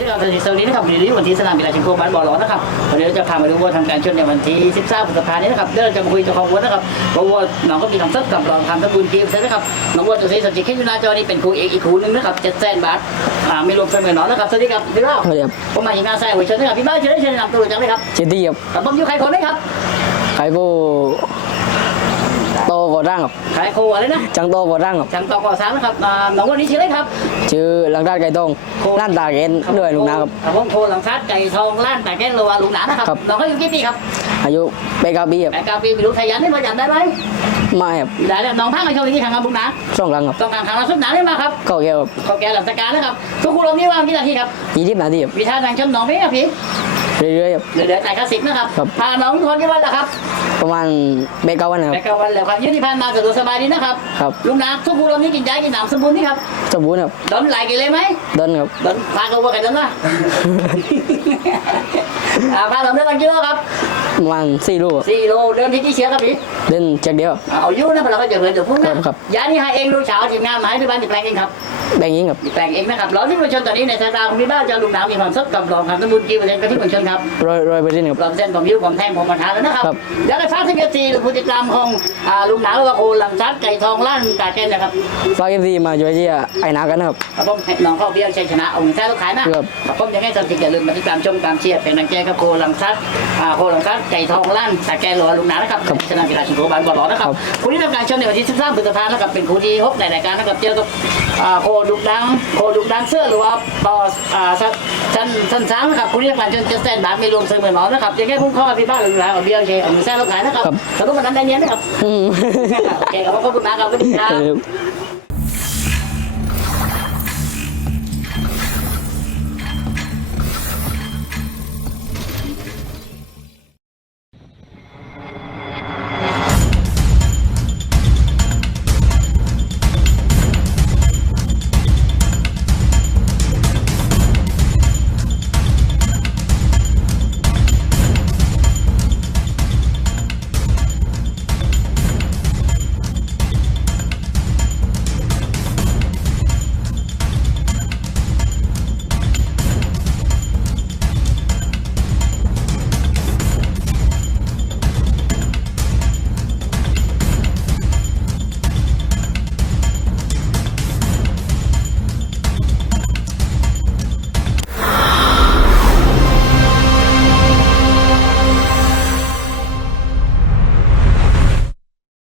นะครับสวัสดีสวัสดีนะครับรีวิววันที่สนามกีฬาชิงโกบ้านบ่อหลอนะครับวันนี้เราจะพามาดูวัวทำการชนในวันที่ 13พฤษภาคมนี้นะครับเดี๋ยวเราจะมาคุยกับของวัวนะครับเพราะวัวน้องก็มีคำซัดกับรองคำตะบุญเกมใช่ไหมครับน้องวัวตัวสีสันจิตแค่อยู่หน้าจอนี้เป็นครูเอกอีกครูหนึงนะครับเจ็ดแสนบาทอ่าไม่รวมเสมอหนอนนะครับสวัสดีครับพี่เล่าสวัสดีครับผมมาจากงานแซ่หัวเชิญนะครับพี่เล่าเชิญได้เชิญนำตัวจังเลยครับเจตี้ครับกับผมอยู่ใครคนไหมครับใครกูโตก่อ ร่างครับใครโคอะไรนะจังโตก่อร่างครับจังตอก่อสามนะครับอ่าน้องวัวนี้ชื่ออะไรครับชื่อหลังด้านไก่ตงล้านตาเกนด้วยลุงนะครับครับผมโคหลังซัดไก่ทองล้านแต่แก้รัวลุงหนานะครับครับน้องเขาอยู่กี่ปีครับอายุเบกาบีครับแปดเก้าปีไม่รู้ทายันได้พอจับได้ไหมไม่ครับได้แล้วน้องพังมาโชว์ที่ทางครับลุงหนาสองครั้งครับต้องการทางเราสุดหนาได้มาครับเข้าแก้วครับขอแกหลังสการนะครับทุกคนลมนี้ว่างกี่นาทีครับยี่สิบนาทีครับวิชาทางชมน้องพี่ครับพี่ เรื่อยๆครับเดี๋ยวเดี๋ยวจ่ายค่าสิบนะครับครับ พาน้องทุกคนกี่วันละครับประมาณเบกาวันนะคแปรับดเก้าวันแล้วครับยืนที่ผ่านมาสะดวกสบายดีนะครับครับ ลุงหนาทุกคนลมนี้กินยากินหนามสมบูรณ์นี่ครับสมบูรณ์ครับโดนไหลกี่เลยไหมเดินครับโดนพาเขาว่ากันโดนนะอ่าพาเราเดินตั้งกิโลครับประมาณสี่ลูกครับสี่โลเดินที่ที่เชียร์ครับพี่เดินจากเดียวเอาอยู่นะเราก็จะเรียนเดี๋ยวพูดนะครับ ยานี่ให้เองดูเช้าทีมงานมาให้ที่บ้านจะแปลงเองครับแบ่งยิงครับแปลงเองนะครับร้อนที่ประชาชนตอนนี้ในสายตาของพี่บ้านเจะลุงหนาวมีความสดกับรองคำสมุนกี่เปอร์เซ็นต์ก็ที่ประชาชนครับ ร้อยร้อยเปอร์เซ็นต์ครับรองเส้นผมยิ้วผมแทงผมประทานแล้วนะครับ ครับ เดี๋ยวในฟ้าสิบเอ็ดทีผู้ติดตามของอ่าลุงหนาวว่าโคหลังชัดไก่ทองล้านกาเกนนะครับฝากเอฟซีมาช่วยเชียร์ไอ้นากันนะครับ ครับผมให้น้องเข้าเบี้ยชัยชนะองค์แท้ลูกขายนะครับครับผมยังให้สันติอย่าลืมมาติดตามชมตามเชียร์เป็นกำลังใจครับโคหลังชัดอ่าโคหลังชัดไก่ทองล้านกาเกนหรือว่าลุงหนาวนะครับชนะกีฬาชิงโกบาลบอลนะครับครับคู่ที่ทำการชมในวันที่13พฤษภาคมนะครับเป็นคู่ที่หกในรายการนะครับเจอกับอ่าโคดุกดังโคดุกดังเสื้อหรือว่าปออ่าชั้นชั้นชั้นสามนะครับคู่ที่ทำการชมจะแซนบาทไม่รวมเสมอหนอนนะครับยังไงพุ่งเข้ามาที่บ้านหรือร้านของเบียร์เชยร์ของแซ่ลูกขายนะครับครับแล้วก็มานั้นได้เนี้ยนะครับอืมโอเคครับขอบคุณมากครับสวัสดีครับครับ